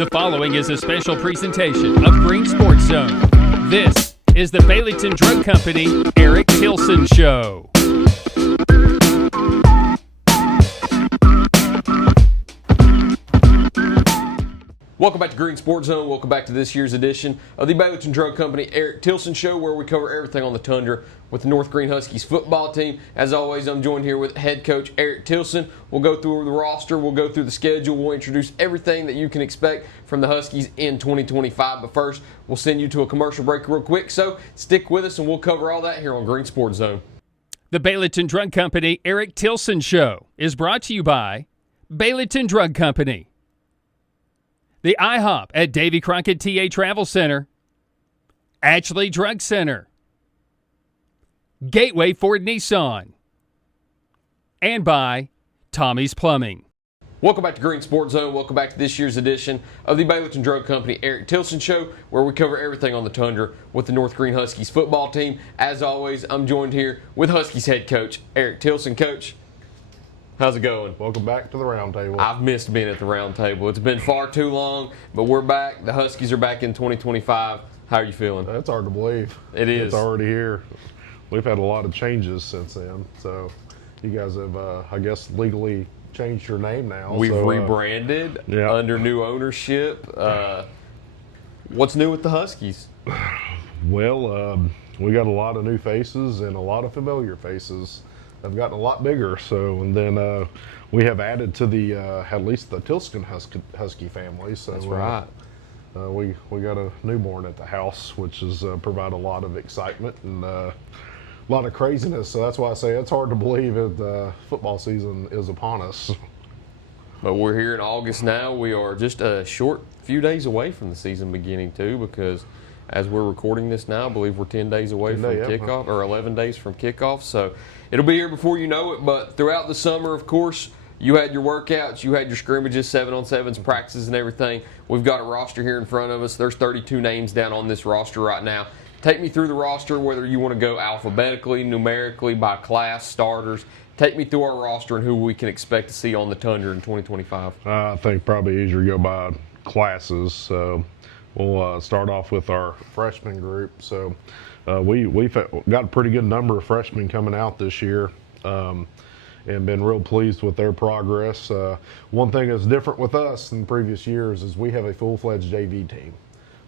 The following is a special presentation of Green Sports Zone. This is the Baileyton Drug Company Eric Tilson Show. Welcome back to Green Sports Zone. Welcome back to this year's edition of the Baileyton Drug Company Eric Tilson Show, where we cover everything on the Tundra with the North Greene Huskies football team. As always, I'm joined here with head coach Eric Tilson. We'll go through the roster, we'll go through the schedule, we'll introduce everything that you can expect from the Huskies in 2025. But first, we'll send you to a commercial break real quick, so stick with us and we'll cover all that here on Green Sports Zone. The Baileyton Drug Company Eric Tilson Show is brought to you by Baileyton Drug Company, the IHOP at Davy Crockett TA Travel Center, Ashley Drug Center, Gateway Ford Nissan, and by Tommy's Plumbing. Welcome back to Green Sports Zone. Welcome back to this year's edition of the Baileyton Drug Company Eric Tilson Show, where we cover everything on the Tundra with the North Greene Huskies football team. As always, I'm joined here with Huskies head coach Eric Tilson. Coach, how's it going? Welcome back to the round table. I've missed being at the round table. It's been far too long, but we're back. The Huskies are back in 2025. How are you feeling? That's hard to believe. It is. It's already here. We've had a lot of changes since then. So you guys have, I guess, legally changed your name now. We've rebranded under new ownership. What's new with the Huskies? Well, we got a lot of new faces and a lot of familiar faces. They've gotten a lot bigger. So, and then we have added to the at least the Tilson Husky family. So that's right. We got a newborn at the house, which has provided a lot of excitement and a lot of craziness. So that's why I say it's hard to believe that football season is upon us. But we're here in August now. We are just a short few days away from the season beginning too, because as we're recording this now, I believe we're 10 days away from kickoff, or 11 days from kickoff. So it'll be here before you know it. But throughout the summer, of course, you had your workouts, you had your scrimmages, 7-on-7s, practices and everything. We've got a roster here in front of us. There's 32 names down on this roster right now. Take me through the roster, whether you want to go alphabetically, numerically, by class, starters. Take me through our roster and who we can expect to see on the Tundra in 2025. I think probably easier to go by classes. So we'll start off with our freshman group. So we've got a pretty good number of freshmen coming out this year. And been real pleased with their progress. One thing that's different with us than previous years is we have a full-fledged JV team.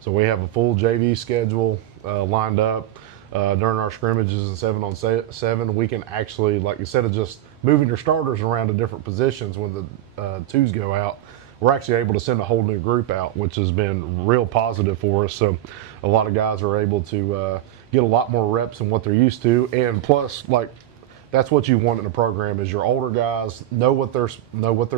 So we have a full JV schedule lined up. During our scrimmages and 7-on-7, we can actually, like you said, of just moving your starters around to different positions when the twos go out, we're actually able to send a whole new group out, which has been real positive for us. So a lot of guys are able to get a lot more reps than what they're used to. And plus, like, that's what you want in a program is your older guys know what they're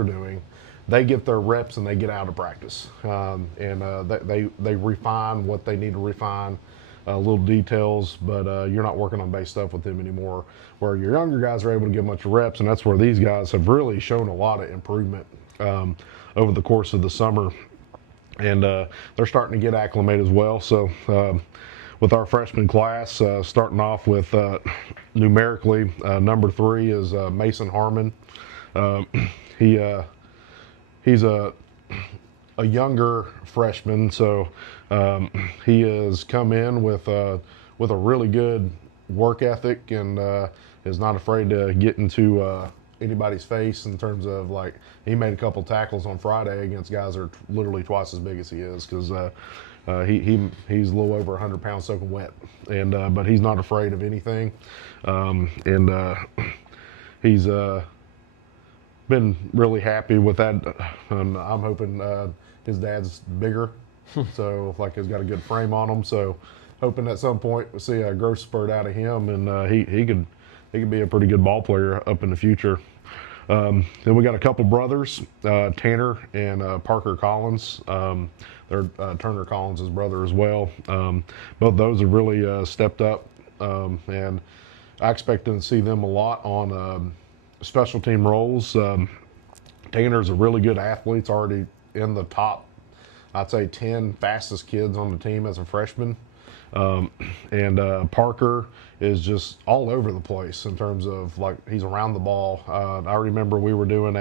doing. They get their reps and they get out of practice, and they refine what they need to refine, little details. But you're not working on base stuff with them anymore. Where your younger guys are able to get much reps, and that's where these guys have really shown a lot of improvement over the course of the summer, and they're starting to get acclimated as well. So. With our freshman class, starting off with numerically, number 3 is Mason Harmon. He's a younger freshman, so he has come in with a really good work ethic and is not afraid to get into anybody's face in terms of, like, he made a couple tackles on Friday against guys that are literally twice as big as he is, because he's a little over 100 pounds soaking wet, and but he's not afraid of anything, and he's been really happy with that. And I'm hoping his dad's bigger, so like he's got a good frame on him. So hoping at some point we'll see a growth spurt out of him, and he could be a pretty good ball player up in the future. Then we got a couple brothers, Tanner and Parker Collins. They're Turner Collins' brother as well. Both those have really stepped up, and I expect to see them a lot on special team roles. Tanner's a really good athlete. He's already in the top, I'd say, 10 fastest kids on the team as a freshman. And Parker is just all over the place in terms of, like, he's around the ball. I remember we were doing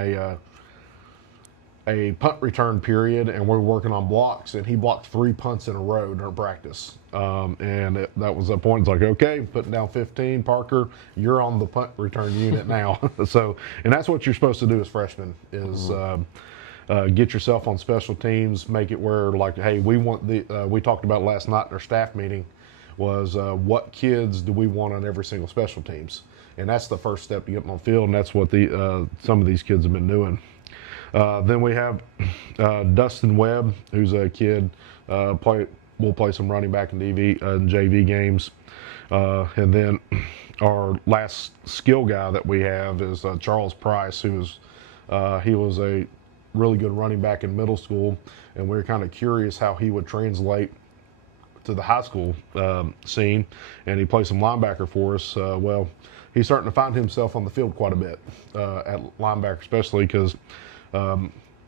a punt return period, and we're working on blocks, and he blocked 3 punts in a row during practice. That was a point. It's like, okay, putting down 15, Parker, you're on the punt return unit now. So, and that's what you're supposed to do as freshmen is get yourself on special teams, make it where, like, hey, we want we talked about last night in our staff meeting was what kids do we want on every single special teams, and that's the first step to getting on the field, and that's what some of these kids have been doing. Then we have Dustin Webb, who's a kid. We'll play some running back and JV games. And then our last skill guy that we have is Charles Price, he was a really good running back in middle school, and we were kind of curious how he would translate to the high school scene. And he plays some linebacker for us. Well, he's starting to find himself on the field quite a bit at linebacker, especially because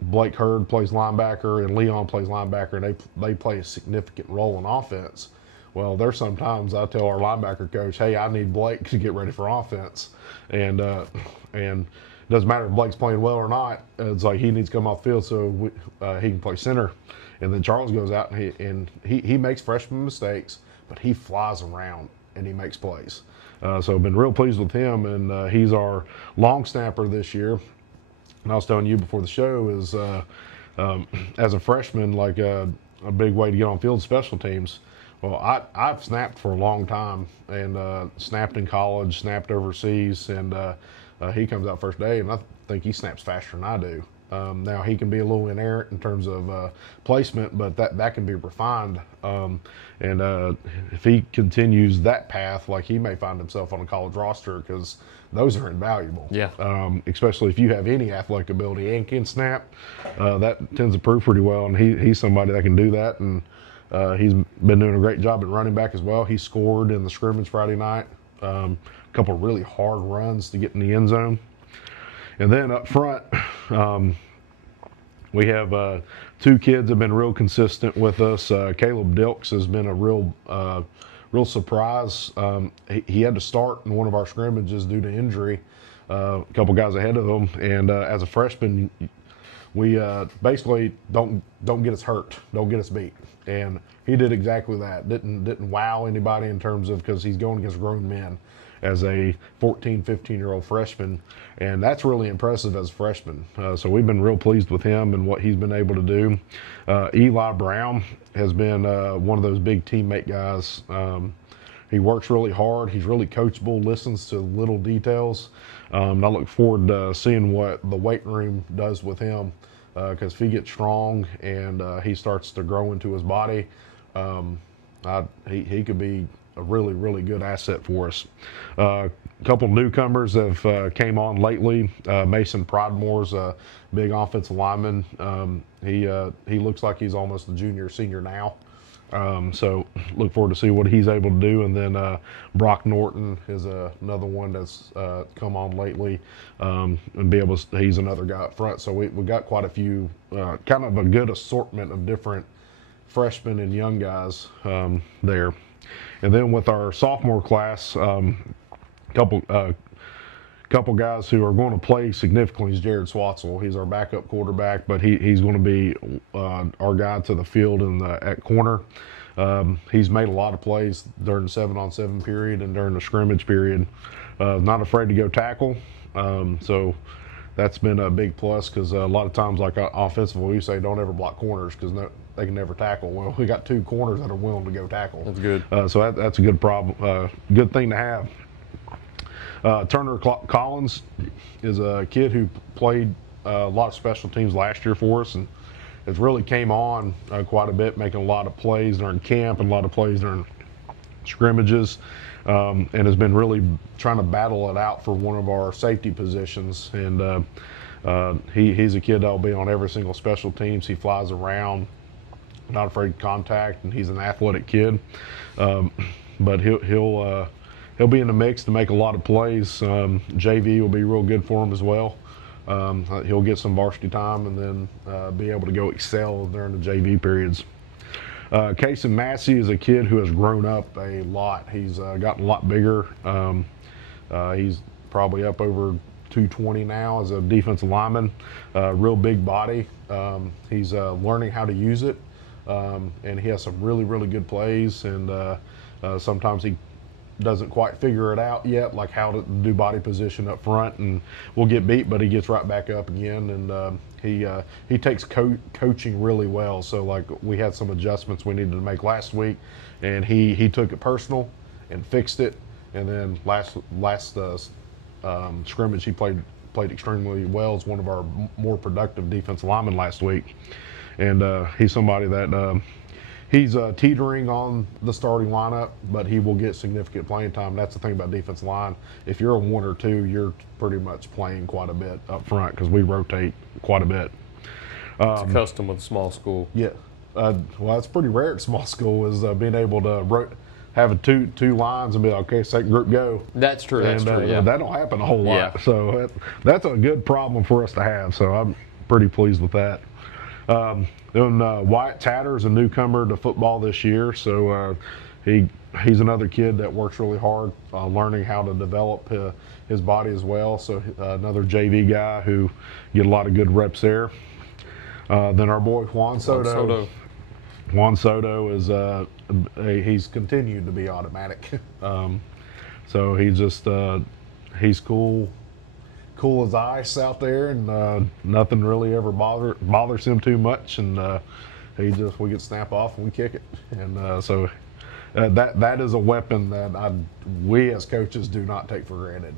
Blake Hurd plays linebacker and Leon plays linebacker, and they play a significant role in offense. Well, there's sometimes I tell our linebacker coach, hey, I need Blake to get ready for offense. And it doesn't matter if Blake's playing well or not. It's like he needs to come off the field so he can play center. And then Charles goes out and he makes freshman mistakes, but he flies around and he makes plays. So I've been real pleased with him, and he's our long snapper this year. And I was telling you before the show is as a freshman, like a big way to get on field special teams. Well, I've snapped for a long time, and snapped in college, snapped overseas, and he comes out first day, and I think he snaps faster than I do. Now he can be a little inerrant in terms of placement, but that can be refined. If he continues that path, like he may find himself on a college roster because those are invaluable. Yeah. Especially if you have any athletic ability and can snap, that tends to prove pretty well. And he's somebody that can do that. And he's been doing a great job at running back as well. He scored in the scrimmage Friday night. A couple of really hard runs to get in the end zone. And then up front, we have 2 kids that have been real consistent with us. Caleb Dilks has been a real surprise. He had to start in one of our scrimmages due to injury, a couple guys ahead of him. And as a freshman, we basically don't get us hurt, don't get us beat. And he did exactly that. Didn't wow anybody in terms of, because he's going against grown men as a 14, 15-year-old freshman, and that's really impressive as a freshman. So we've been real pleased with him and what he's been able to do. Eli Brown has been one of those big teammate guys. He works really hard. He's really coachable, listens to little details. I look forward to seeing what the weight room does with him, because if he gets strong and he starts to grow into his body, he could be a really, really good asset for us. A couple newcomers have came on lately. Mason Prodmore's a big offensive lineman. He looks like he's almost a junior, senior now. So look forward to see what he's able to do. And then Brock Norton is another one that's come on lately, and he's another guy up front. So we got quite a few, kind of a good assortment of different freshmen and young guys there. And then with our sophomore class, couple guys who are going to play significantly is Jared Swatzel. He's our backup quarterback, but he's going to be our guy to the field at corner. He's made a lot of plays during the 7-on-7 period and during the scrimmage period. Not afraid to go tackle, so that's been a big plus, because a lot of times, like offensively, we say don't ever block corners because they can never tackle. Well, we got 2 corners that are willing to go tackle. That's good. So that's a good problem, good thing to have. Turner Collins is a kid who played a lot of special teams last year for us, and has really came on quite a bit, making a lot of plays during camp and a lot of plays during scrimmages, and has been really trying to battle it out for one of our safety positions. And he's a kid that'll be on every single special teams. He flies around, not afraid of contact, and he's an athletic kid. But he'll be in the mix to make a lot of plays. JV will be real good for him as well. He'll get some varsity time and then be able to go excel during the JV periods. Casey Massey is a kid who has grown up a lot. He's gotten a lot bigger. He's probably up over 220 now as a defensive lineman. Real big body. He's learning how to use it, and he has some really, really good plays. And sometimes he doesn't quite figure it out yet, like how to do body position up front, and we'll get beat, but he gets right back up again. And he takes coaching really well. So like we had some adjustments we needed to make last week, and he took it personal and fixed it. And then last scrimmage, he played extremely well as one of our more productive defensive linemen last week. And he's somebody that he's teetering on the starting lineup, but he will get significant playing time. That's the thing about defensive line. If you're a 1 or 2, you're pretty much playing quite a bit up front because we rotate quite a bit. It's a custom with a small school. Yeah. Well, it's pretty rare at small school is being able to have a two lines and be like, okay, second group go. That's true. And yeah. that don't happen a whole lot. Yeah. So that's a good problem for us to have. So I'm pretty pleased with that. Then Wyatt Tatter's a newcomer to football this year. So he's another kid that works really hard, learning how to develop his body as well. So another JV guy who get a lot of good reps there. Then our boy Juan Soto. Juan Soto is he's continued to be automatic. So he's cool as ice out there, and nothing really ever bothers him too much. And we get snap off and we kick it. And so that is a weapon that we as coaches do not take for granted.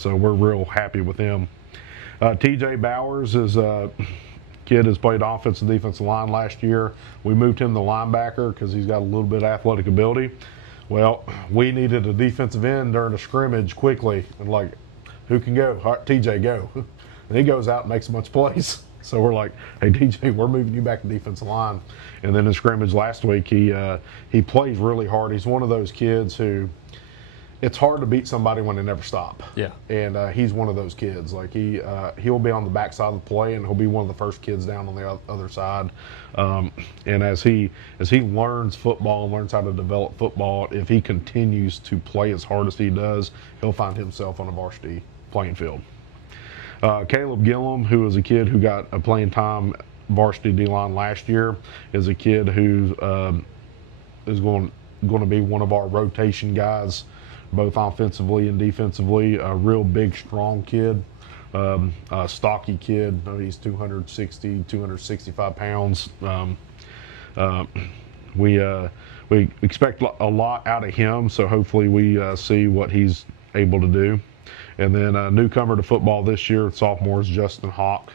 So we're real happy with him. TJ Bowers is kid has played offensive defensive line last year. We moved him to linebacker because he's got a little bit of athletic ability. Well, we needed a defensive end during a scrimmage quickly, and like, who can go? All right, TJ, go. And he goes out and makes a bunch of plays. So we're like, hey, TJ, we're moving you back to defensive line. And then in scrimmage last week, he plays really hard. He's one of those kids who, it's hard to beat somebody when they never stop. Yeah. And he's one of those kids. Like he'll be on the backside of the play, and he'll be one of the first kids down on the other side. And as he learns football and learns how to develop football, if he continues to play as hard as he does, he'll find himself on a varsity playing field. Caleb Gillum, who is a kid who got a playing time varsity D-line last year, is a kid who is going to be one of our rotation guys, both offensively and defensively. A real big, strong kid, a stocky kid. He's 265 pounds. We expect a lot out of him, so hopefully we see what he's able to do. And then a newcomer to football this year, sophomore, is Justin Hawk.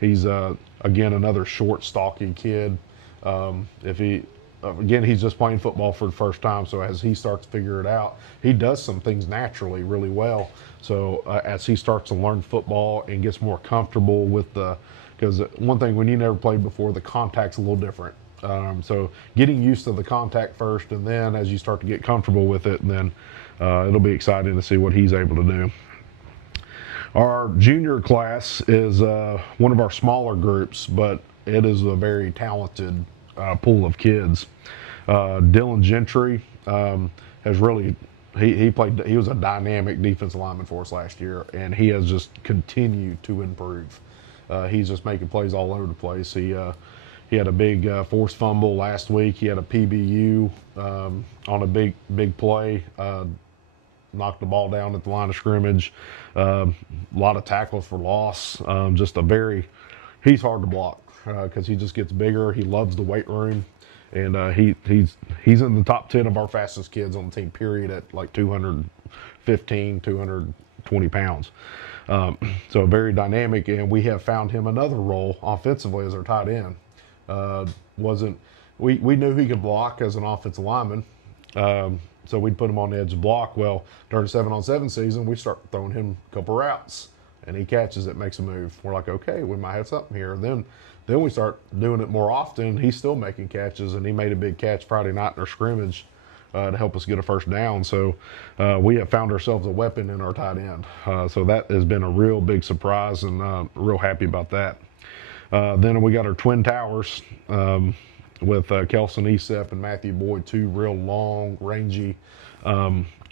He's again another short, stocky kid. Again, he's just playing football for the first time, so as he starts to figure it out, he does some things naturally really well. So as he starts to learn football and gets more comfortable with because one thing when you never played before, the contact's a little different. So getting used to the contact first, and then as you start to get comfortable with it, and then it'll be exciting to see what he's able to do. Our junior class is one of our smaller groups, but it is a very talented pool of kids. Dylan Gentry has really he was a dynamic defensive lineman for us last year, and he has just continued to improve. He's just making plays all over the place. He had a big forced fumble last week. He had a PBU on a big play. Knocked the ball down at the line of scrimmage. A lot of tackles for loss. He's hard to block because he just gets bigger. He loves the weight room, and he's in the top 10 of our fastest kids on the team, period, at like 215, 220 pounds. So very dynamic, and we have found him another role offensively as our tight end. We knew he could block as an offensive lineman, so we'd put him on the edge of block. Well, during the 7-on-7 season, we start throwing him a couple routes, and he catches it, makes a move. We're like, okay, we might have something here. Then we start doing it more often. He's still making catches, and he made a big catch Friday night in our scrimmage to help us get a first down. So we have found ourselves a weapon in our tight end. So that has been a real big surprise, and real happy about that. Then we got our twin towers with Kelson Esep and Matthew Boyd, two real long, rangy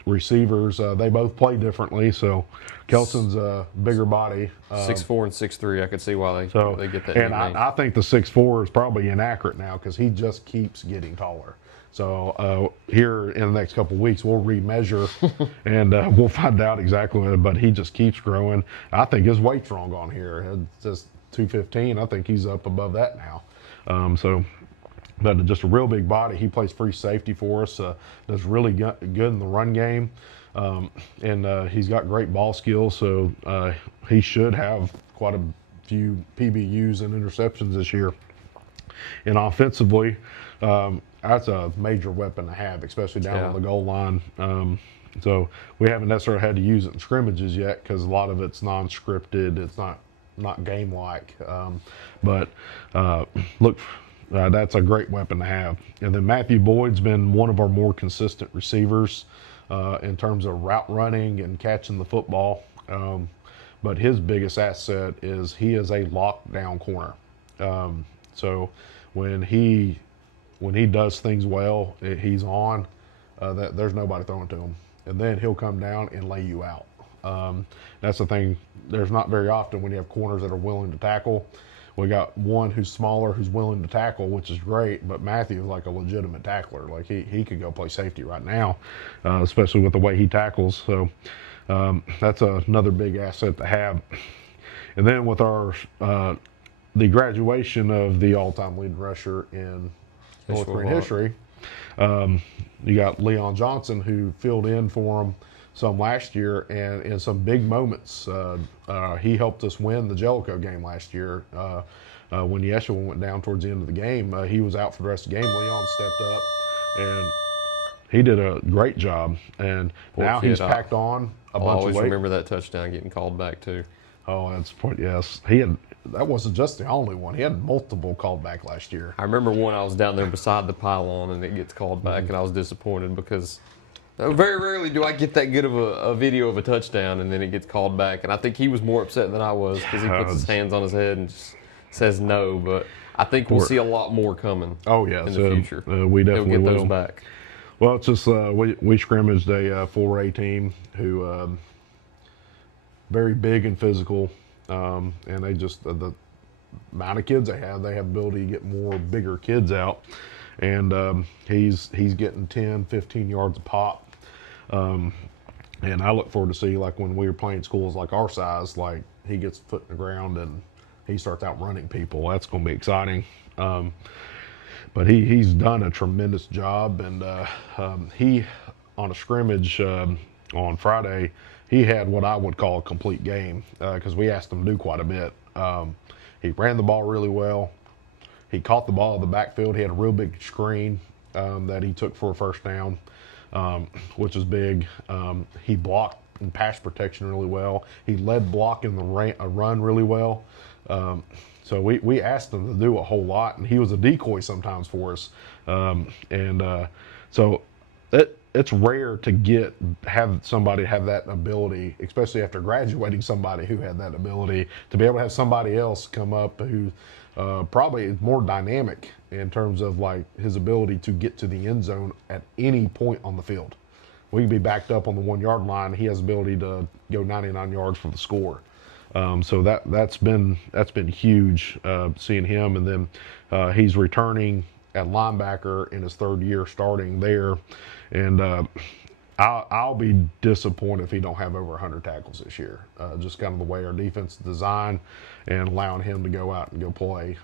receivers, they both play differently. So Kelson's a bigger body. 6'4" and 6'3". I could see why they get that and nickname. I think the 6'4" is probably inaccurate now because he just keeps getting taller. So here in the next couple of weeks, we'll remeasure and we'll find out exactly what. But he just keeps growing. I think his weight's wrong on here. It's just 215. I think he's up above that now. But just a real big body. He plays free safety for us. Does really good in the run game, and he's got great ball skills. So he should have quite a few PBUs and interceptions this year. And offensively, that's a major weapon to have, especially down on the goal line. So we haven't necessarily had to use it in scrimmages yet because a lot of it's non-scripted. It's not game-like. But look. That's a great weapon to have. And then Matthew Boyd's been one of our more consistent receivers in terms of route running and catching the football. But his biggest asset is he is a lockdown corner. So when he does things well, he's on. There's nobody throwing to him. And then he'll come down and lay you out. That's the thing. There's not very often when you have corners that are willing to tackle. We got one who's smaller who's willing to tackle, which is great, but Matthew is like a legitimate tackler. Like he could go play safety right now, especially with the way he tackles. So that's another big asset to have. And then with our the graduation of the all-time leading rusher in North Greene history, you got Leon Johnson, who filled in for him some last year, and in some big moments. He helped us win the Jellicoe game last year. When Yeshua went down towards the end of the game, he was out for the rest of the game. Leon stepped up, and he did a great job. And now he's packed on a bunch of weight. I always remember that touchdown getting called back too. Oh, that's yes. That wasn't just the only one. He had multiple called back last year. I remember one I was down there beside the pylon, and it gets called back, and I was disappointed because very rarely do I get that good of a video of a touchdown and then it gets called back. And I think he was more upset than I was because he puts his hands on his head and just says no. But I think we'll see a lot more coming in the future. We definitely They'll get will. those back. Well, it's just we scrimmaged a 4A team who very big and physical. And they just, the amount of kids they have the ability to get more bigger kids out. And he's getting 10, 15 yards a pop. And I look forward to see, like when we were playing schools like our size, like he gets foot in the ground and he starts out running people. That's going to be exciting. But he's done a tremendous job. And he, on a scrimmage on Friday, he had what I would call a complete game because we asked him to do quite a bit. He ran the ball really well. He caught the ball in the backfield. He had a real big screen that he took for a first down, which is big. He blocked in pass protection really well. He led block in the run really well. So we asked him to do a whole lot, and he was a decoy sometimes for us. So it's rare to have somebody have that ability, especially after graduating somebody who had that ability, to be able to have somebody else come up who probably is more dynamic in terms of like his ability to get to the end zone at any point on the field. We can be backed up on the 1 yard line. He has the ability to go 99 yards for the score. So that's been huge seeing him. And then he's returning at linebacker in his third year starting there. And I'll be disappointed if he don't have over 100 tackles this year. Just kind of the way our defense is designed and allowing him to go out and go play.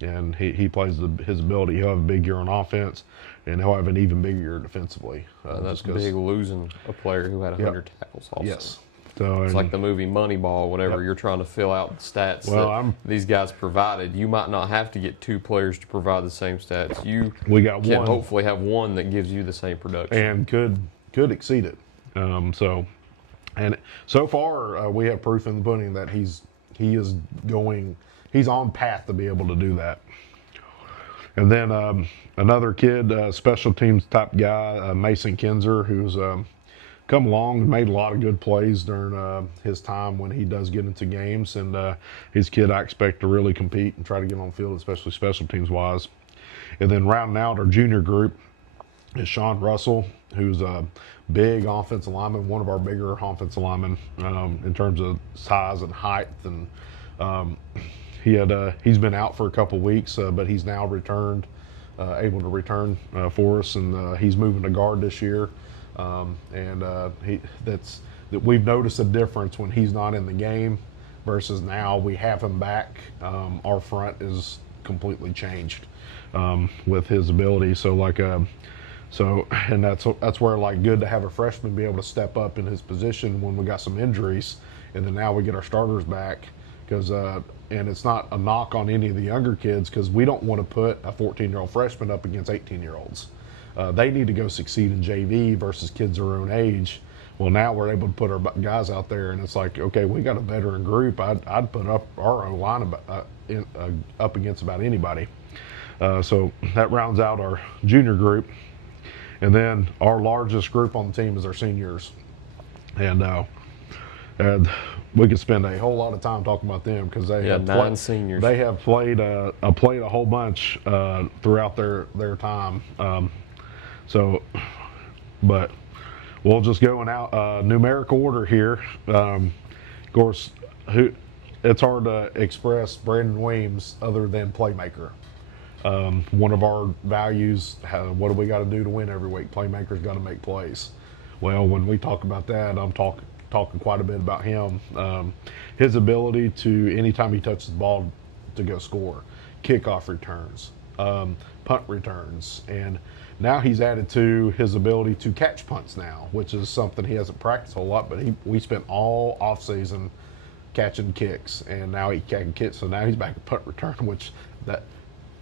And he plays his ability. He'll have a big year on offense, and he'll have an even bigger year defensively. That's big, losing a player who had 100 tackles also. Yes. So, it's like the movie Moneyball. Whenever you're trying to fill out the stats that these guys provided, you might not have to get two players to provide the same stats. We can hopefully have one that gives you the same production. And could exceed it. So far we have proof in the pudding that he's on path to be able to do that. And then another kid, special teams type guy, Mason Kinzer, who's come along and made a lot of good plays during his time when he does get into games. And he's a kid I expect to really compete and try to get on the field, especially special teams wise. And then rounding out our junior group, is Sean Russell, who's a big offensive lineman, one of our bigger offensive linemen in terms of size and height. And he's been out for a couple weeks, but he's now returned, able to return for us, and he's moving to guard this year. That we've noticed a difference when he's not in the game versus now we have him back. Our front is completely changed with his ability. And that's where, like, good to have a freshman be able to step up in his position when we got some injuries, and then now we get our starters back. Because and it's not a knock on any of the younger kids, because we don't want to put a 14-year-old freshman up against 18-year-olds. They need to go succeed in JV versus kids their own age. Well, now we're able to put our guys out there, and it's like, okay, we got a veteran group. I'd put up our own line up against about anybody. So that rounds out our junior group. And then our largest group on the team is our seniors. And we could spend a whole lot of time talking about them, because they have 9 seniors. They have played a whole bunch throughout their time. But we'll just go in numerical order here. Of course, it's hard to express Brandon Weems other than playmaker. One of our values, what do we got to do to win every week? Playmaker's got to make plays. Well, when we talk about that, I'm talking quite a bit about him. His ability to, anytime he touches the ball, to go score. Kickoff returns, punt returns, and now he's added to his ability to catch punts now, which is something he hasn't practiced a whole lot, but we spent all off season catching kicks, and now he can kick. So now he's back at punt return, which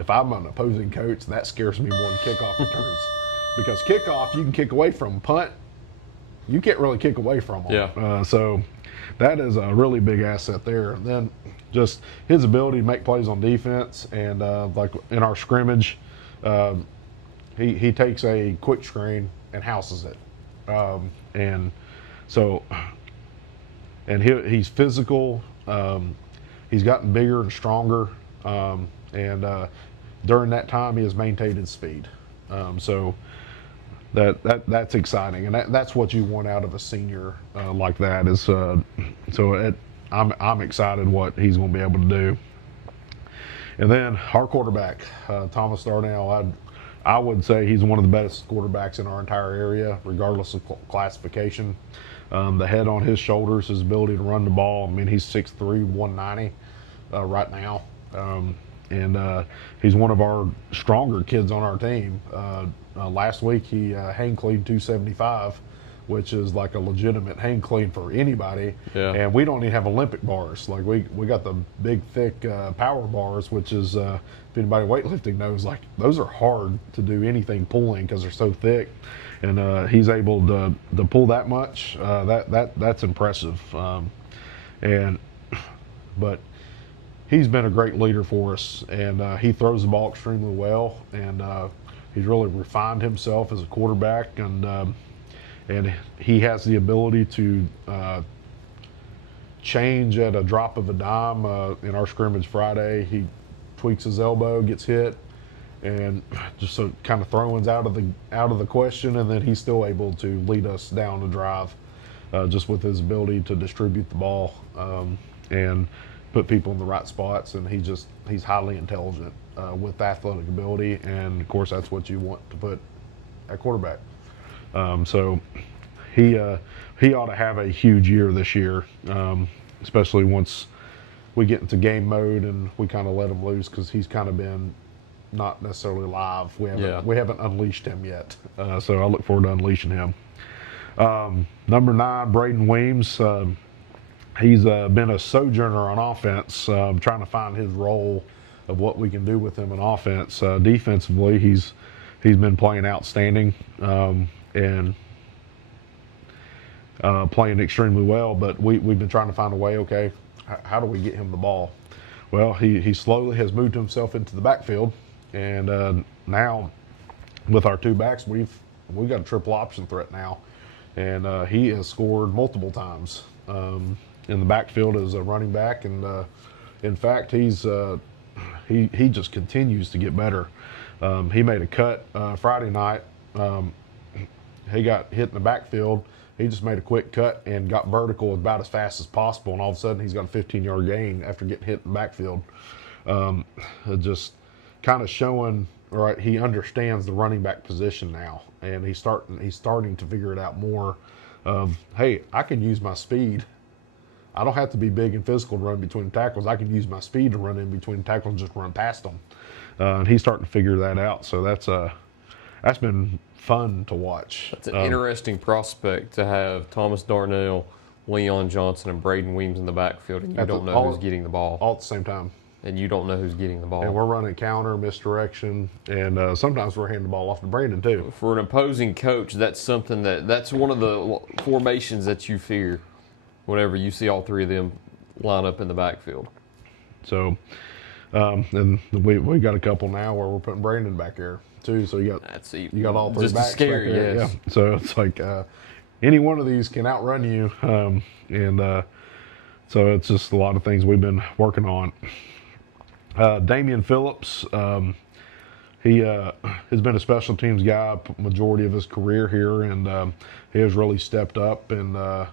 if I'm an opposing coach, that scares me more than kickoff returns, because kickoff you can kick away from, punt you can't really kick away from them. Yeah. So that is a really big asset there. And then just his ability to make plays on defense, and like in our scrimmage, he takes a quick screen and houses it. He's physical. He's gotten bigger and stronger. During that time, he has maintained his speed. So that's exciting, and that's what you want out of a senior like that. I'm excited what he's going to be able to do. And then our quarterback, Thomas Darnell, I would say he's one of the best quarterbacks in our entire area, regardless of classification. The head on his shoulders, his ability to run the ball. I mean, he's 6'3", 190 right now. He's one of our stronger kids on our team. Last week he hang cleaned 275, which is like a legitimate hang clean for anybody. Yeah. And we don't even have Olympic bars. Like we got the big thick power bars, which is if anybody weightlifting knows, like those are hard to do anything pulling because they're so thick. And he's able to pull that much. That's impressive. But he's been a great leader for us, and he throws the ball extremely well, and he's really refined himself as a quarterback, and he has the ability to change at a drop of a dime. In our scrimmage Friday, he tweaks his elbow, gets hit, and just so kind of throw-ins out of the question, and then he's still able to lead us down the drive, just with his ability to distribute the ball and put people in the right spots. And he's highly intelligent with athletic ability, and of course that's what you want to put at quarterback. So he ought to have a huge year this year, especially once we get into game mode and we kind of let him loose, because he's kind of been not necessarily live. We haven't unleashed him yet, so I look forward to unleashing him. Number 9, Braden Weems. He's been a sojourner on offense, trying to find his role of what we can do with him in offense. Defensively, he's been playing outstanding and playing extremely well. But we've been trying to find a way. Okay, how do we get him the ball? Well, he slowly has moved himself into the backfield, and now with our 2 backs, we've got a triple option threat now, and he has scored multiple times in the backfield as a running back, and in fact, he just continues to get better. He made a cut Friday night he got hit in the backfield. He just made a quick cut and got vertical about as fast as possible, and all of a sudden he's got a 15-yard gain after getting hit in the backfield. Just kind of showing, right, he understands the running back position now, and he's starting to figure it out more. Hey, I can use my speed. I don't have to be big and physical to run between tackles. I can use my speed to run in between tackles and just run past them. And he's starting to figure that out. So that's been fun to watch. That's an interesting prospect to have Thomas Darnell, Leon Johnson, and Braden Weems in the backfield, and you don't know who's getting the ball. All at the same time. And you don't know who's getting the ball. And we're running counter, misdirection, and sometimes we're handing the ball off to Brandon too. For an opposing coach, that's something that's one of the formations that you fear whenever you see all three of them line up in the backfield. So, and we got a couple now where we're putting Brandon back there too. So you got all three just backs scary, back there. yes. Yeah. So it's like any one of these can outrun you, so it's just a lot of things we've been working on. Damian Phillips, he has been a special teams guy majority of his career here, and he has really stepped up and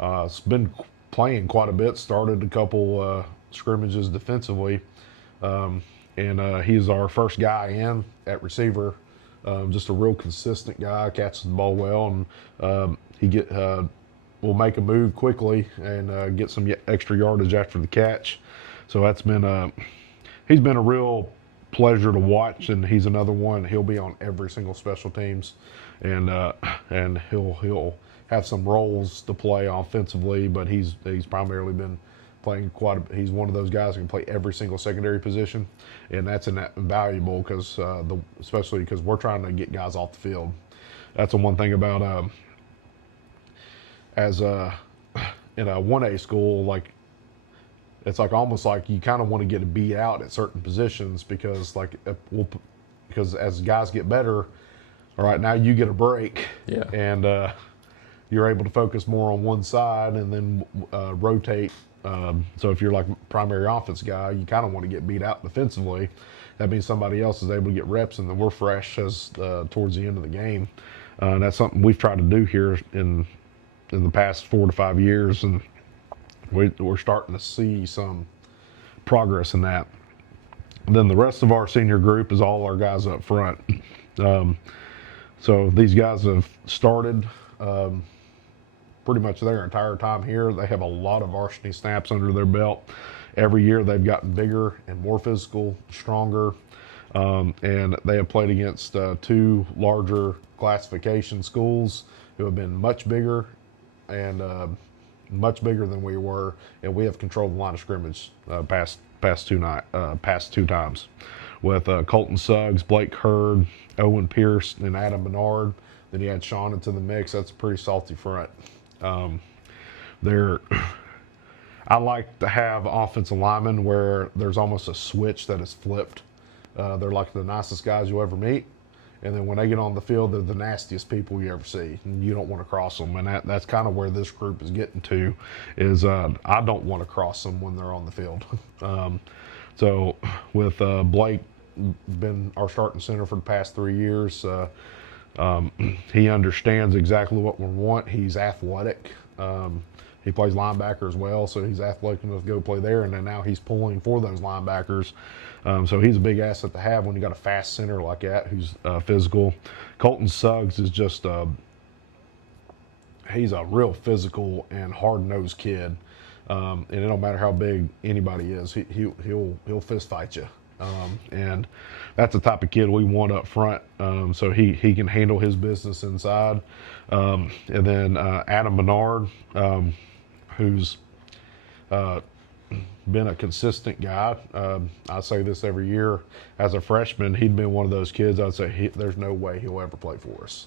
has been playing quite a bit. Started a couple scrimmages defensively, and he's our first guy in at receiver. Just a real consistent guy, catches the ball well, and will make a move quickly and get some extra yardage after the catch. So that's been he's been a real pleasure to watch, and he's another one. He'll be on every single special teams, and he'll have some roles to play offensively, but he's primarily been playing he's one of those guys who can play every single secondary position, and that's invaluable because especially because we're trying to get guys off the field. That's the one thing about as in a 1A school, like it's like almost like you kind of want to get a beat out at certain positions because because as guys get better, all right, now you get a break, yeah, and you're able to focus more on one side and then rotate. So if you're like primary offense guy, you kind of want to get beat out defensively. That means somebody else is able to get reps, and then we're fresh as towards the end of the game. And that's something we've tried to do here in the past 4 to 5 years, and we're starting to see some progress in that. And then the rest of our senior group is all our guys up front. So these guys have started pretty much their entire time here. They have a lot of varsity snaps under their belt. Every year they've gotten bigger and more physical, stronger, and they have played against 2 larger classification schools who have been much bigger and much bigger than we were, and we have controlled the line of scrimmage past 2 times with Colton Suggs, Blake Hurd, Owen Pierce, and Adam Bernard. Then you add Sean into the mix. That's a pretty salty front. I like to have offensive linemen where there's almost a switch that is flipped. They're like the nicest guys you'll ever meet, and then when they get on the field, they're the nastiest people you ever see, and you don't want to cross them. And that's kind of where this group is getting to, is I don't want to cross them when they're on the field. So with Blake been our starting center for the past 3 years, he understands exactly what we want. He's athletic. He plays linebacker as well, so he's athletic enough to go play there, and then now he's pulling for those linebackers. So he's a big asset to have when you got a fast center like that who's physical. Colton Suggs is just he's a real physical and hard-nosed kid, and it don't matter how big anybody is, he'll fist fight you. And that's the type of kid we want up front, so he can handle his business inside. And then Adam Bernard, who's been a consistent guy. I say this every year. As a freshman, he'd been one of those kids I'd say there's no way he'll ever play for us.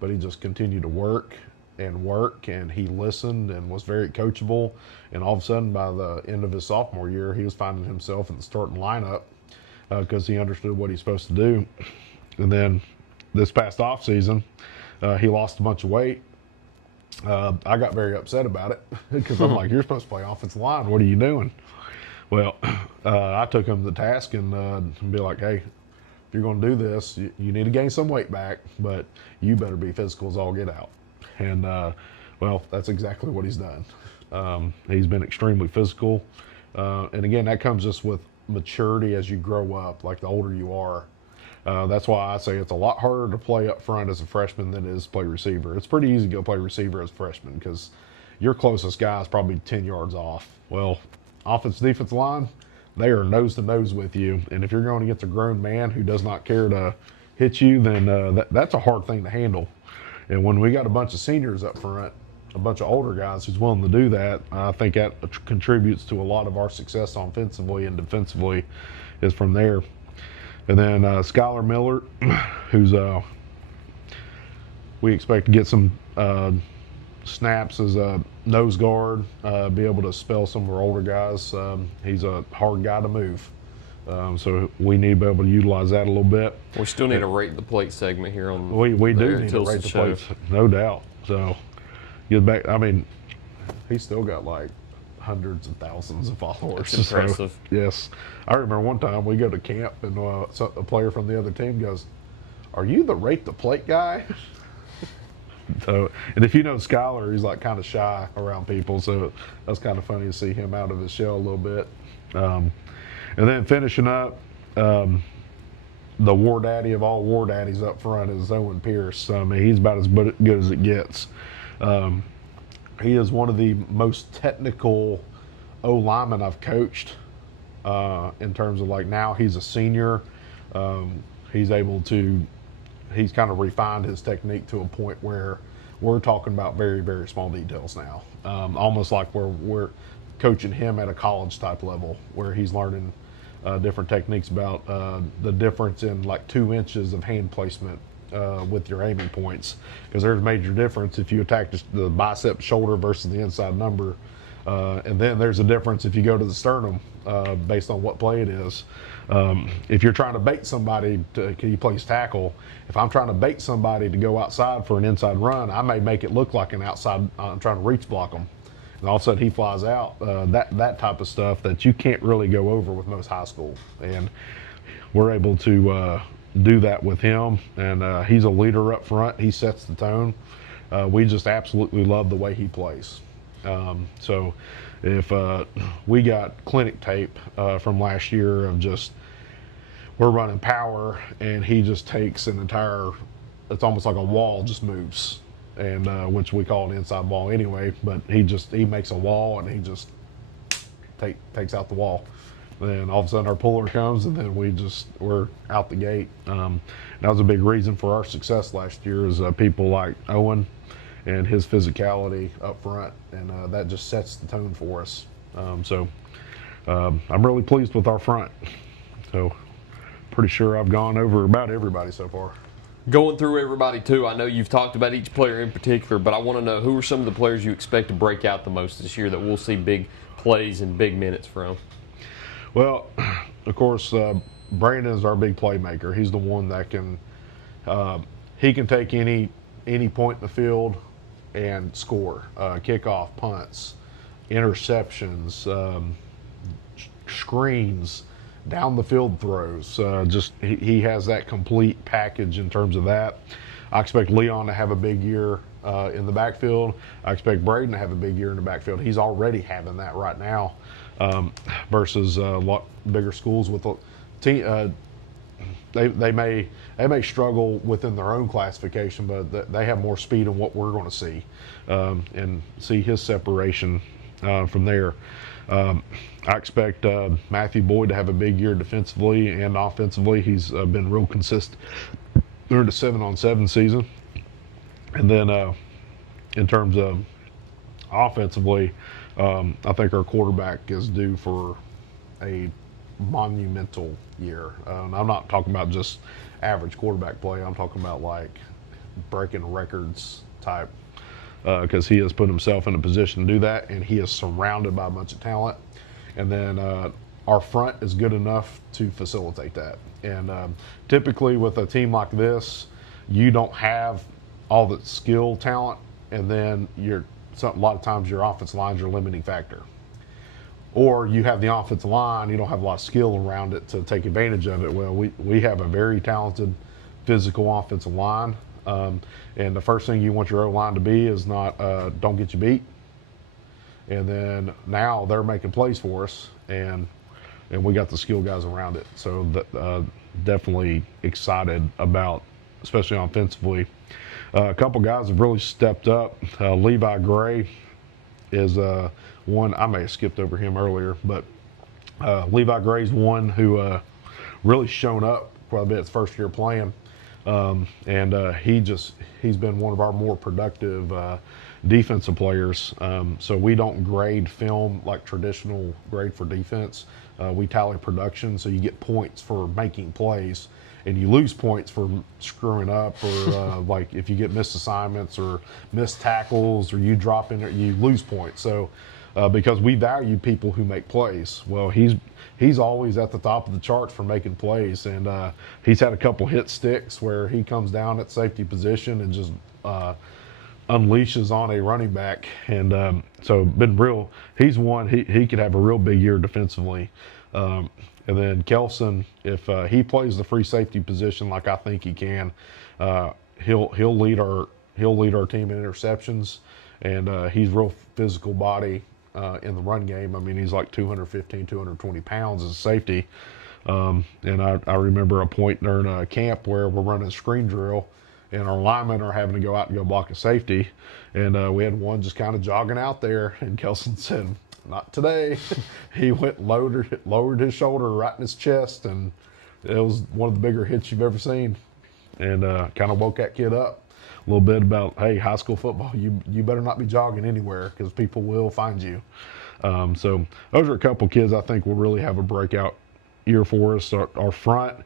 But he just continued to work, and he listened and was very coachable. And all of a sudden, by the end of his sophomore year, he was finding himself in the starting lineup because he understood what he's supposed to do. And then this past off season, he lost a bunch of weight. I got very upset about it because I'm like, you're supposed to play offensive line. What are you doing? Well, I took him to task and be like, hey, you're going to do this, you need to gain some weight back, but you better be physical as all get out. And, well, that's exactly what he's done. He's been extremely physical. And again, that comes just with maturity as you grow up, like the older you are. That's why I say it's a lot harder to play up front as a freshman than it is to play receiver. It's pretty easy to go play receiver as a freshman because your closest guy is probably 10 yards off. Well, offense, defensive line, they are nose to nose with you. And if you're going against a grown man who does not care to hit you, then that's a hard thing to handle. And when we got a bunch of seniors up front, a bunch of older guys who's willing to do that, I think that contributes to a lot of our success offensively and defensively is from there. And then Skylar Miller, who's we expect to get some snaps as a nose guard, be able to spell some of our older guys. He's a hard guy to move. So we need to be able to utilize that a little bit. We still need to rate the plate segment here on we do Eric need Tilson to rate the plates, no doubt. So get back. I mean, he's still got like hundreds of thousands of followers. That's impressive. So, yes, I remember one time we go to camp and a player from the other team goes, "Are you the rate the plate guy?" So, and if you know Skylar, he's like kind of shy around people, so that's kind of funny to see him out of his shell a little bit. And then finishing up, the war daddy of all war daddies up front is Owen Pierce. I mean, he's about as good as it gets. He is one of the most technical O-linemen I've coached in terms of like now he's a senior. He's kind of refined his technique to a point where we're talking about very, very small details now. Almost like we're coaching him at a college type level where he's learning different techniques about the difference in like 2 inches of hand placement with your aiming points, because there's a major difference if you attack the bicep shoulder versus the inside number, and then there's a difference if you go to the sternum based on what play it is. If you're trying to bait somebody he plays tackle, if I'm trying to bait somebody to go outside for an inside run, I may make it look like an outside, I'm trying to reach block them, and all of a sudden he flies out. That type of stuff that you can't really go over with most high school, and we're able to do that with him, and he's a leader up front. He sets the tone. We just absolutely love the way he plays. So if we got clinic tape from last year of just we're running power and he just takes an entire, it's almost like a wall just moves, and which we call an inside wall anyway, but he makes a wall and he just takes out the wall. Then all of a sudden our puller comes, and then we're out the gate. That was a big reason for our success last year is people like Owen and his physicality up front, and that just sets the tone for us. So I'm really pleased with our front. So pretty sure I've gone over about everybody so far. Going through everybody too, I know you've talked about each player in particular, but I want to know who are some of the players you expect to break out the most this year that we'll see big plays and big minutes from? Well, of course, Brandon is our big playmaker. He's the one that he can take any point in the field and score. Kickoff, punts, interceptions, screens, down the field throws. He has that complete package in terms of that. I expect Leon to have a big year in the backfield. I expect Braden to have a big year in the backfield. He's already having that right now. Versus a lot bigger schools with a team, they may struggle within their own classification, but they have more speed than what we're going to see, and see his separation from there. I expect Matthew Boyd to have a big year defensively and offensively. He's been real consistent during the 7-on-7 season, and then in terms of offensively, I think our quarterback is due for a monumental year. I'm not talking about just average quarterback play. I'm talking about like breaking records type, because he has put himself in a position to do that, and he is surrounded by a bunch of talent. And then our front is good enough to facilitate that. And typically with a team like this, you don't have all the skill talent, and then a lot of times your offensive line is your limiting factor. or you have the offensive line, you don't have a lot of skill around it to take advantage of it. Well, we have a very talented physical offensive line, and the first thing you want your O-line to be is not don't get you beat. And then now they're making plays for us, and we got the skill guys around it. So definitely excited about, especially offensively. A couple guys have really stepped up. Levi Gray is one. I may have skipped over him earlier, but Levi Gray's one who really shown up quite a bit his first year playing, and he's been one of our more productive defensive players. So we don't grade film like traditional grade for defense. We tally production, so you get points for making plays, and you lose points for screwing up, or like if you get missed assignments or missed tackles, or you drop in there, you lose points. So because we value people who make plays. Well, he's always at the top of the charts for making plays, and he's had a couple hit sticks where he comes down at safety position and just unleashes on a running back, and so been real. He's one. He could have a real big year defensively. And then Kelson, if he plays the free safety position like I think he can, he'll lead our team in interceptions, and he's real physical body in the run game. I mean, he's like 215, 220 pounds as a safety. And I remember a point during a camp where we're running a screen drill, and our linemen are having to go out and go block a safety, and we had one just kind of jogging out there, and Kelson said, "Not today." He went lowered his shoulder right in his chest, and it was one of the bigger hits you've ever seen, and kind of woke that kid up a little bit about, hey, high school football, you better not be jogging anywhere because people will find you. So those are a couple kids I think will really have a breakout year for us. Our front,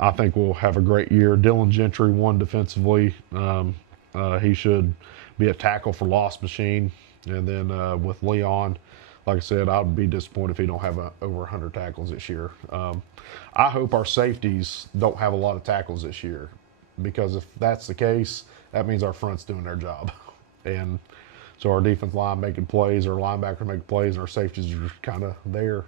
I think we'll have a great year. Dylan Gentry won defensively. He should be a tackle for loss machine. And then with Leon, like I said, I'd be disappointed if he don't have over 100 tackles this year. I hope our safeties don't have a lot of tackles this year, because if that's the case, that means our front's doing their job. And so our defense line making plays, our linebacker making plays, and our safeties are kind of there.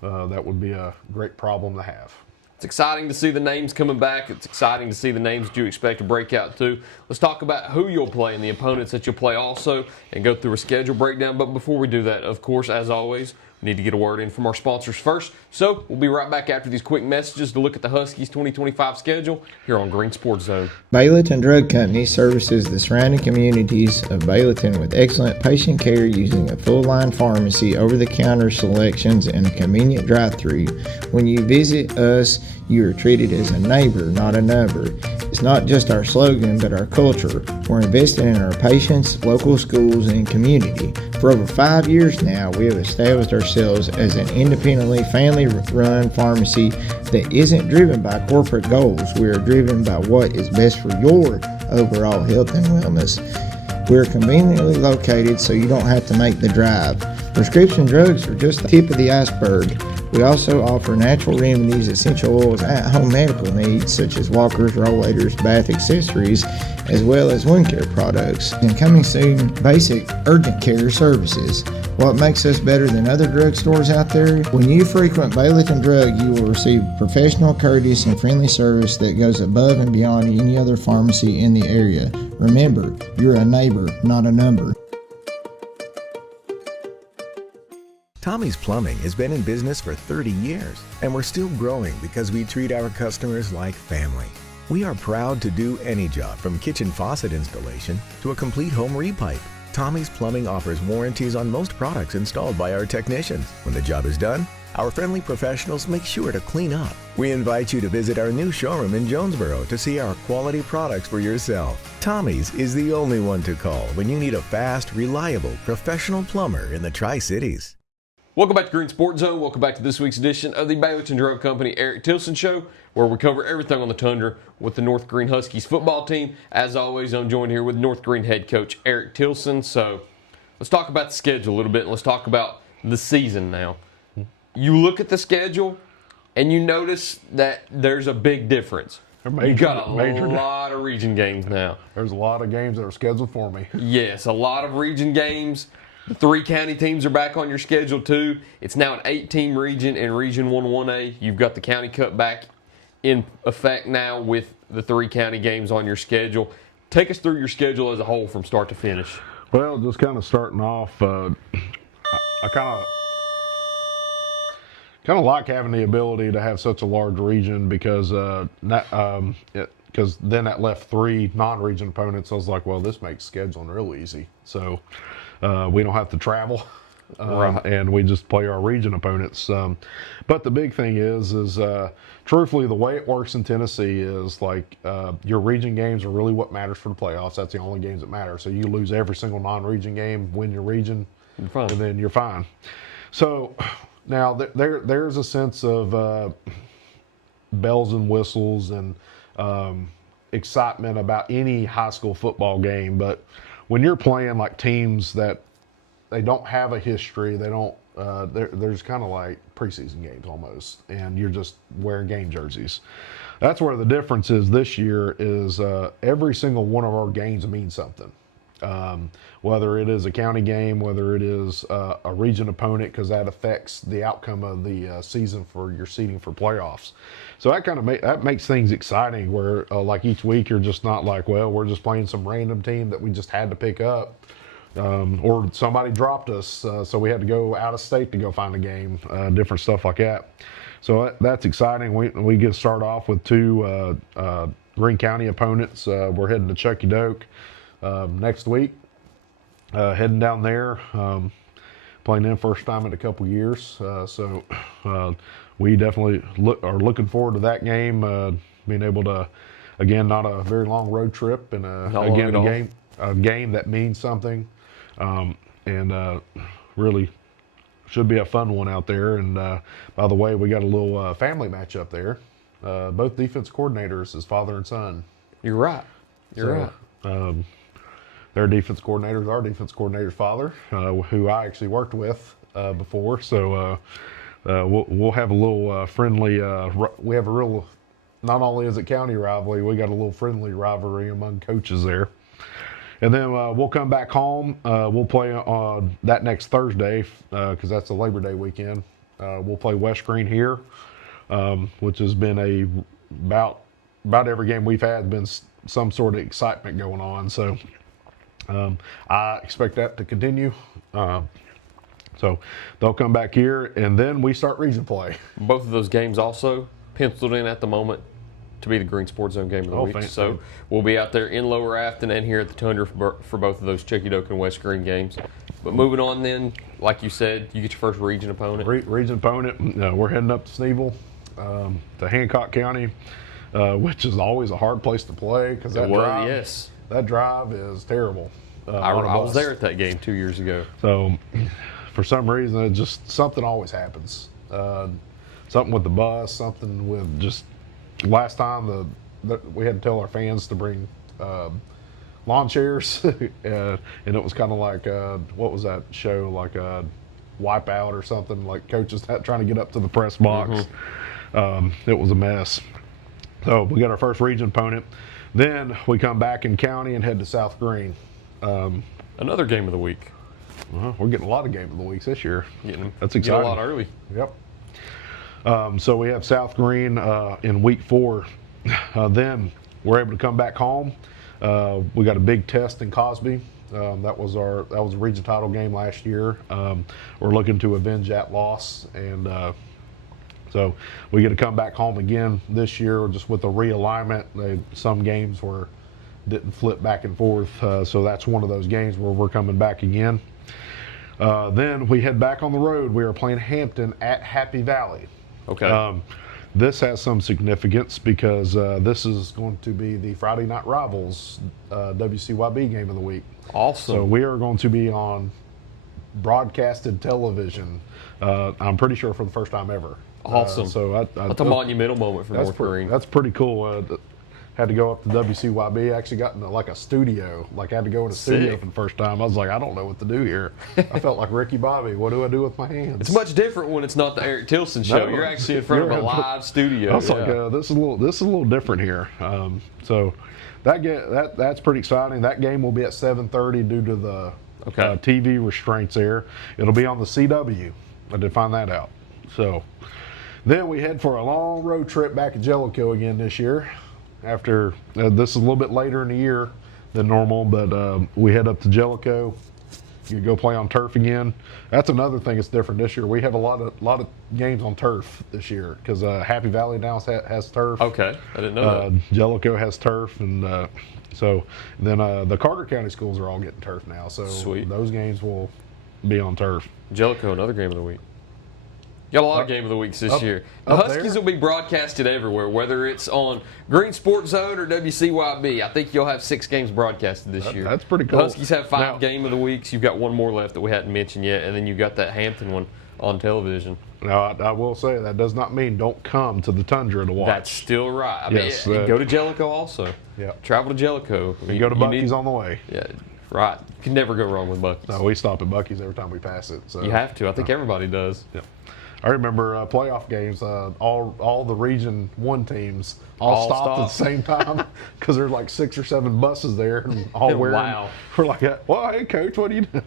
That would be a great problem to have. It's exciting to see the names coming back. It's exciting to see the names that you expect to break out too. Let's talk about who you'll play and the opponents that you'll play also, and go through a schedule breakdown. But before we do that, of course, as always, we need to get a word in from our sponsors first. So we'll be right back after these quick messages to look at the Huskies 2025 schedule here on Green Sports Zone. Baileyton Drug Company services the surrounding communities of Baileyton with excellent patient care using a full-line pharmacy, over-the-counter selections, and a convenient drive-thru. When you visit us, you are treated as a neighbor, not a number. It's not just our slogan, but our culture. We're investing in our patients, local schools, and community. For over 5 years now, we have established ourselves as an independently family-run pharmacy that isn't driven by corporate goals. We are driven by what is best for your overall health and wellness. We're conveniently located so you don't have to make the drive. Prescription drugs are just the tip of the iceberg. We also offer natural remedies, essential oils, at-home medical needs such as walkers, rollators, bath accessories, as well as wound care products. And coming soon, basic urgent care services. What makes us better than other drugstores out there? When you frequent Baileyton Drug, you will receive professional, courteous, and friendly service that goes above and beyond any other pharmacy in the area. Remember, you're a neighbor, not a number. Tommy's Plumbing has been in business for 30 years, and we're still growing because we treat our customers like family. We are proud to do any job from kitchen faucet installation to a complete home repipe. Tommy's Plumbing offers warranties on most products installed by our technicians. When the job is done, our friendly professionals make sure to clean up. We invite you to visit our new showroom in Jonesboro to see our quality products for yourself. Tommy's is the only one to call when you need a fast, reliable, professional plumber in the Tri-Cities. Welcome back to Green Sports Zone. Welcome back to this week's edition of the Baileyton Drug Company Eric Tilson Show, where we cover everything on the Tundra with the North Greene Huskies football team. As always, I'm joined here with North Greene head coach Eric Tilson. So let's talk about the schedule a little bit, and let's talk about the season now. You look at the schedule, and you notice that there's a big difference. You've got a lot of region games now. There's a lot of games that are scheduled for me. Yes, a lot of region games. The 3 county teams are back on your schedule too. It's now an 8-team region in Region 1 1A. You've got the County Cup back in effect now with the 3 county games on your schedule. Take us through your schedule as a whole from start to finish. Well, just kind of starting off, I kind of like having the ability to have such a large region because then that left 3 non-region opponents. I was like, well, this makes scheduling real easy. So we don't have to travel, and we just play our region opponents. But the big thing is truthfully, the way it works in Tennessee is like your region games are really what matters for the playoffs. That's the only games that matter. So you lose every single non-region game, win your region, and then you're fine. So now there's a sense of bells and whistles and excitement about any high school football game, but when you're playing like teams that they don't have a history, they don't there's kind of like preseason games almost, and you're just wearing game jerseys. That's where the difference is this year is every single one of our games means something. Whether it is a county game, whether it is a region opponent, because that affects the outcome of the season for your seeding for playoffs. So that kind of that makes things exciting. Where like each week you're just not like, well, we're just playing some random team that we just had to pick up, or somebody dropped us, so we had to go out of state to go find a game. Different stuff like that. So that's exciting. We get to start off with 2 Greene County opponents. We're heading to Chucky Doak next week, heading down there, playing them first time in a couple years. So we definitely are looking forward to that game, being able to, again, not a very long road trip, and a game that means something, and really should be a fun one out there. And by the way, we got a little family match up there. Both defense coordinators is father and son. You're right. You're right. Their defense coordinator is our defense coordinator's father, who I actually worked with before. So we'll have a little friendly. We have a real. Not only is it county rivalry, we got a little friendly rivalry among coaches there. And then we'll come back home. We'll play on that next Thursday because that's a Labor Day weekend. We'll play West Greene here, which has been about every game we've had been some sort of excitement going on. So I expect that to continue. So they'll come back here, and then we start region play. Both of those games also penciled in at the moment to be the Green Sports Zone game of the week. So we'll be out there in Lower Afton and here at the Tundra for both of those Chucky Doak and West Greene games. But moving on then, like you said, you get your first region opponent. Region opponent. We're heading up to Sneeville, to Hancock County, which is always a hard place to play because that drive is terrible. I was there at that game 2 years ago. So for some reason, it just something always happens. Something with the bus, something with just last time we had to tell our fans to bring lawn chairs, and it was kind of like what was that show, like a Wipeout or something, like coaches trying to get up to the press box. Mm-hmm. It was a mess. So we got our first region opponent. Then we come back in county and head to South Greene. Another game of the week. We're getting a lot of game of the weeks this year. That's exciting. Get a lot early. Yep. So we have South Greene in week 4. Then we're able to come back home. We got a big test in Cosby. That was a region title game last year. We're looking to avenge that loss, and so we get to come back home again this year, just with the realignment. Some games didn't flip back and forth, so that's one of those games where we're coming back again. Then we head back on the road. We are playing Hampton at Happy Valley. Okay. This has some significance because this is going to be the Friday Night Rivals WCYB game of the week. Awesome. So we are going to be on broadcasted television, I'm pretty sure for the first time ever. Awesome. So that's a monumental moment for North Greene. That's pretty cool. Had to go up to WCYB. Actually got into like a studio. Like I had to go in a studio for the first time. I was like, I don't know what to do here. I felt like Ricky Bobby. What do I do with my hands? It's much different when it's not the Eric Tilson show. You're actually in front of a live studio. I was like, this is a little different here. So that's pretty exciting. That game will be at 7:30 due to Okay. TV restraints there. It'll be on the CW. I did find that out. So then we head for a long road trip back to Jellicoe again this year. After this is a little bit later in the year than normal, but we head up to Jellicoe. You go play on turf again. That's another thing that's different this year. We have a lot of games on turf this year because Happy Valley now has turf. Okay, I didn't know that. Jellicoe has turf, and so then the Carter County schools are all getting turf now. So Sweet. Those games will be on turf. Jellicoe, another game of the week. Got a lot of game of the weeks this year. The up Huskies there? will be broadcasted everywhere, whether it's on Green Sports Zone or WCYB. I think you'll have 6 games broadcasted this year. That's pretty cool. The Huskies have 5 Now- game of the weeks. You've got one more left that we hadn't mentioned yet, and then you've got that Hampton one on television. Now, I will say that does not mean don't come to the Tundra to watch. That's still right. I Yes, mean, go to Jellicoe also. Yeah. Travel to Jellicoe. And go to Buc-ee's on the way. Yeah, right. You can never go wrong with Buc-ee's. No, we stop at Buc-ee's every time we pass it. So You have to. I think everybody does. Yeah. I remember playoff games. All the Region 1 teams all stopped at the same time because there's like 6 or 7 buses there, and all wearing. Wow. We're like, well, hey coach, what are you doing?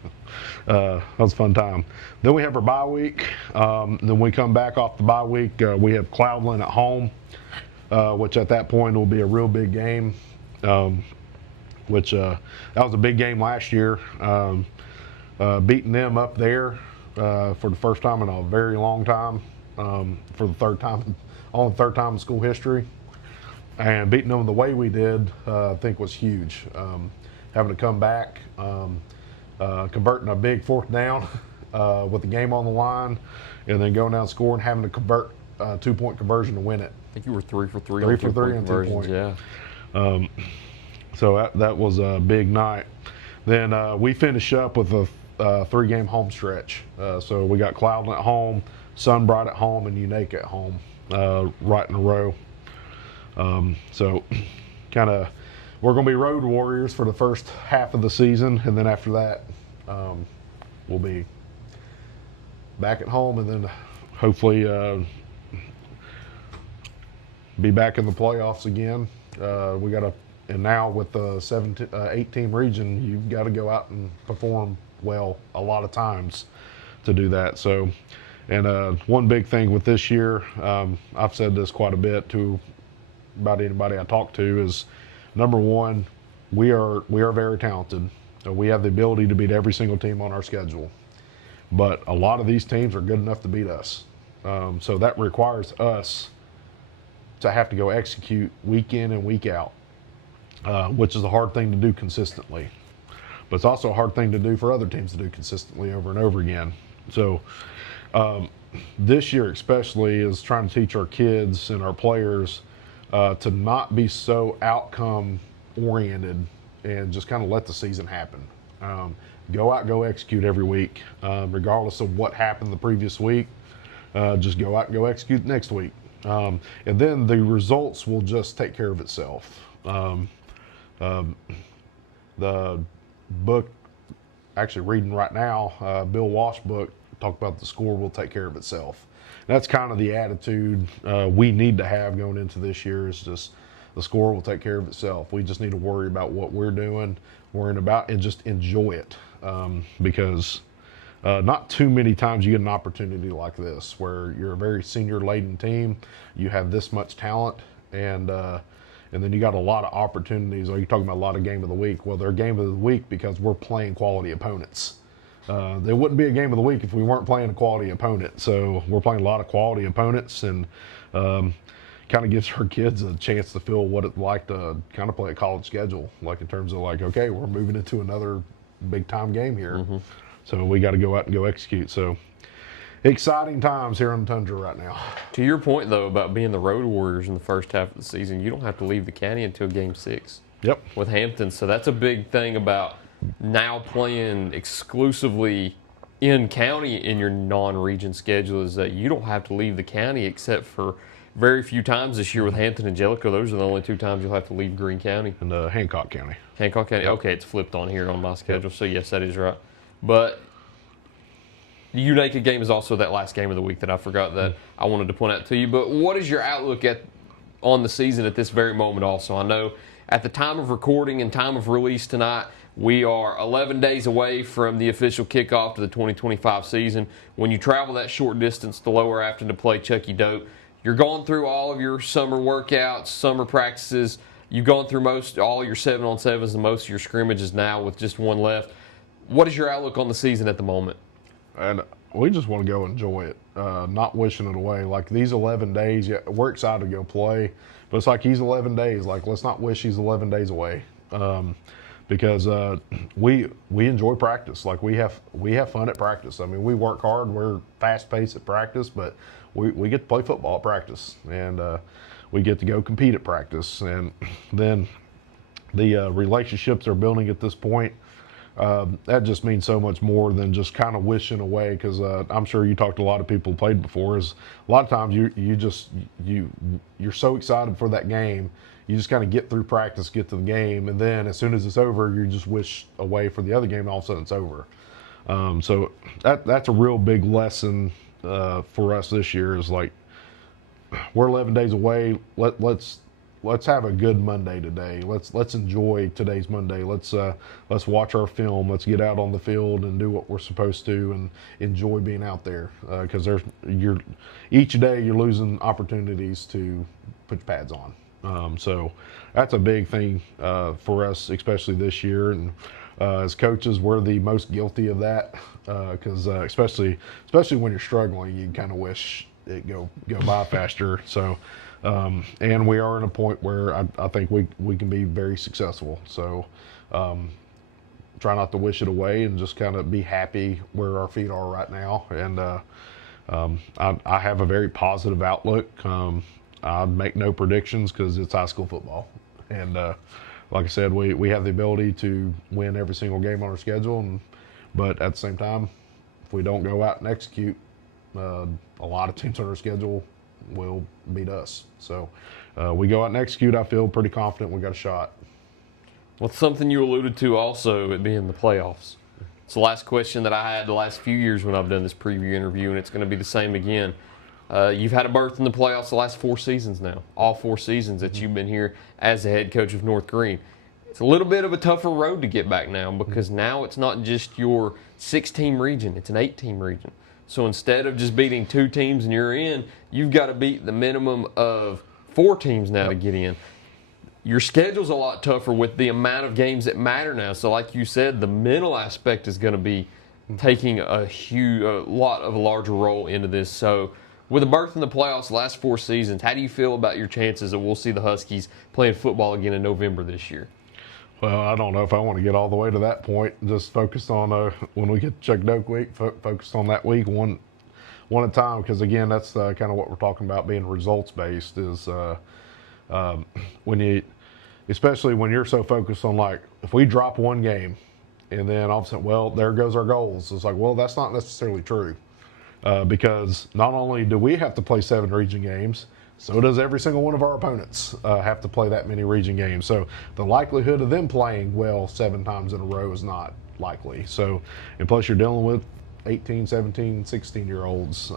That was a fun time. Then we have our bye week. Then we come back off the bye week. We have Cloudland at home, which at that point will be a real big game. Which that was a big game last year. Beating them up there. For the first time in a very long time, for the third time in school history, and beating them the way we did, I think was huge. Having to come back, converting a big 4th down with the game on the line, and then going down and scoring, having to convert a 2-point conversion to win it. I think you were 3 for 3 3 on for 3 on 2 conversions, point. yeah. So that was a big night. Then we finish up with a 3-game home stretch. So we got Cloudland at home, Sunbright at home, and Unique at home, right in a row. So kind of, we're going to be road warriors for the first half of the season, and then after that, we'll be back at home, and then hopefully be back in the playoffs again. And now with the 8-team region, you've got to go out and perform well a lot of times to do that. So, and one big thing with this year, I've said this quite a bit to about anybody I talk to, is number one, we are very talented. We have the ability to beat every single team on our schedule, but a lot of these teams are good enough to beat us. So that requires us to have to go execute week in and week out, which is a hard thing to do consistently. But it's also a hard thing to do for other teams to do consistently over and over again. So this year especially is trying to teach our kids and our players to not be so outcome oriented and just kind of let the season happen. Go out, go execute every week, regardless of what happened the previous week. Just go out and go execute next week. And then the results will just take care of itself. The book, actually reading right now, Bill Walsh book, talked about the score will take care of itself. That's kind of the attitude we need to have going into this year, is just the score will take care of itself. We just need to worry about what we're doing, worrying about, and just enjoy it. Because not too many times you get an opportunity like this where you're a very senior laden team, you have this much talent, and then you got a lot of opportunities. Or you're talking about a lot of game of the week. Well, they're game of the week because we're playing quality opponents. There wouldn't be a game of the week if we weren't playing a quality opponent. So we're playing a lot of quality opponents, and kind of gives our kids a chance to feel what it's like to kind of play a college schedule, like in terms of like, okay, we're moving into another big time game here. Mm-hmm. So we got to go out and go execute. So exciting times here on Tundra right now. To your point, though, about being the road warriors in the first half of the season, you don't have to leave the county until Game 6. Yep. With Hampton. So that's a big thing about now playing exclusively in county in your non-region schedule, is that you don't have to leave the county except for very few times this year with Hampton and Jellicoe. Those are the only 2 times you'll have to leave Greene County. And Hancock County. Hancock County. Okay, it's flipped on here on my schedule. So, yes, that is right. But the United game is also that last game of the week that I forgot that I wanted to point out to you. But what is your outlook on the season at this very moment also? I know at the time of recording and time of release tonight, We are 11 days away from the official kickoff to the 2025 season. When you travel that short distance to Lower Afton to play Chucky Doak, you're going through all of your summer workouts, summer practices. You've gone through all your 7-on-7s and most of your scrimmages now with just one left. What is your outlook on the season at the moment? And we just want to go enjoy it, not wishing it away. Like these 11 days, yeah, we're excited to go play, but it's like he's 11 days. Like let's not wish he's 11 days away. Because we enjoy practice. Like we have fun at practice. I mean, we work hard. We're fast paced at practice, but we get to play football at practice, and we get to go compete at practice. And then the relationships they're building at this point, that just means so much more than just kind of wishing away. Because I'm sure you talked to a lot of people who played before. Is a lot of times you're so excited for that game. You just kind of get through practice, get to the game, and then as soon as it's over, you just wish away for the other game, and all of a sudden it's over. So that's a real big lesson for us this year. Is like we're 11 days away. Let's have a good Monday today. Let's enjoy today's Monday. Let's watch our film. Let's get out on the field and do what we're supposed to, and enjoy being out there. Because each day you're losing opportunities to put your pads on. So that's a big thing for us, especially this year. And as coaches, we're the most guilty of that because especially when you're struggling, you kind of wish it go by faster. So and we are in a point where I think we can be very successful. So try not to wish it away and just kind of be happy where our feet are right now. And I have a very positive outlook. I'd make no predictions because it's high school football. And like I said, we have the ability to win every single game on our schedule. But at the same time, if we don't go out and execute, a lot of teams on our schedule will beat us. So we go out and execute, I feel pretty confident we got a shot. Well, something you alluded to also, it being the playoffs. It's the last question that I had the last few years when I've done this preview interview, and it's going to be the same again. You've had a berth in the playoffs the last 4 seasons now, all 4 seasons that you've been here as the head coach of North Greene. It's a little bit of a tougher road to get back now because now it's not just your 6-team region, it's an 8-team region. So instead of just beating 2 teams and you're in, you've got to beat the minimum of 4 teams now to get in. Your schedule's a lot tougher with the amount of games that matter now. So like you said, the mental aspect is going to be taking a larger role into this. So with a berth in the playoffs the last 4 seasons, how do you feel about your chances that we'll see the Huskies playing football again in November this year? Well, I don't know if I want to get all the way to that point. Just focused on when we get to Chuck Doak week, focused on that week one at a time. Because again, that's kind of what we're talking about being results based. Is especially when you're so focused on like if we drop one game, and then all of a sudden, well, there goes our goals. It's like, well, that's not necessarily true. Because not only do we have to play 7 region games, so does every single one of our opponents have to play that many region games. So the likelihood of them playing well 7 times in a row is not likely. So, and plus you're dealing with 18, 17, 16-year-olds.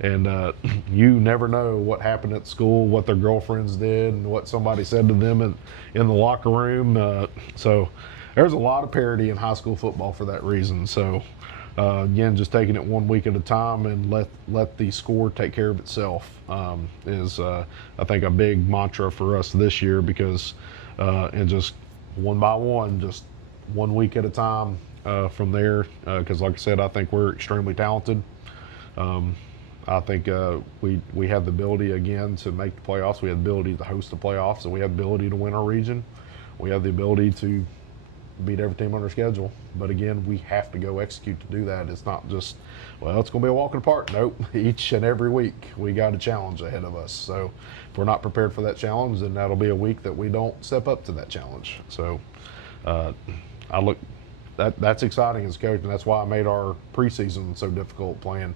And you never know what happened at school, what their girlfriends did, and what somebody said to them in the locker room. So there's a lot of parity in high school football for that reason. So again, just taking it 1 week at a time and let the score take care of itself is I think a big mantra for us this year because and just one by one, just 1 week at a time from there because like I said, I think we're extremely talented. I think we have the ability again to make the playoffs. We have the ability to host the playoffs, and we have the ability to win our region. We have the ability to beat every team on our schedule. But again, we have to go execute to do that. It's not just, well, it's going to be a walk in the park. Nope. Each and every week, we got a challenge ahead of us. So if we're not prepared for that challenge, then that'll be a week that we don't step up to that challenge. So that's exciting as a coach, and that's why I made our preseason so difficult, playing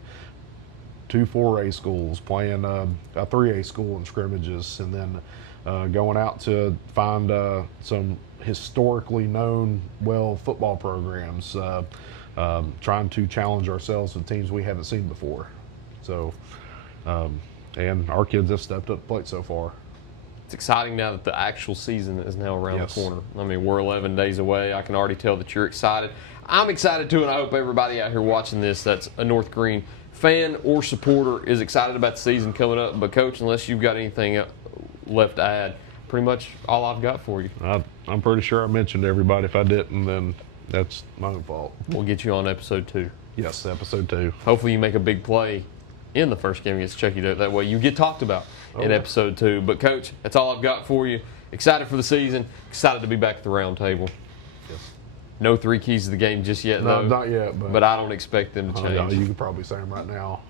2 4A schools, playing a 3A school in scrimmages, and then going out to find some historically known football programs, trying to challenge ourselves with teams we haven't seen before. So, and our kids have stepped up to the plate so far. it's exciting now that the actual season is now around the corner. I mean, we're 11 days away. I can already tell that you're excited. I'm excited too, and I hope everybody out here watching this that's a North Greene fan or supporter is excited about the season coming up. But, Coach, unless you've got anything left to add, pretty much all I've got for you. I'm pretty sure I mentioned everybody. If I didn't, then that's my own fault. We'll get you on episode 2. Yes, episode 2. Hopefully you make a big play in the first game against Chucky. That way you get talked about in episode 2. But, Coach, that's all I've got for you. Excited for the season. Excited to be back at the round table. Yes. No 3 keys to the game just yet, no, though. Not yet. But I don't expect them to change. Yeah, you could probably say them right now.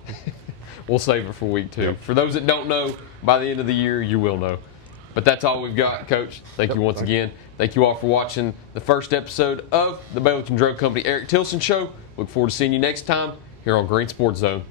We'll save it for week 2. Yep. For those that don't know, by the end of the year, you will know. But that's all we've got, Coach. Thank you once again. Thank you all for watching the first episode of the Baileyton Drug Company Eric Tilson Show. Look forward to seeing you next time here on Green Sports Zone.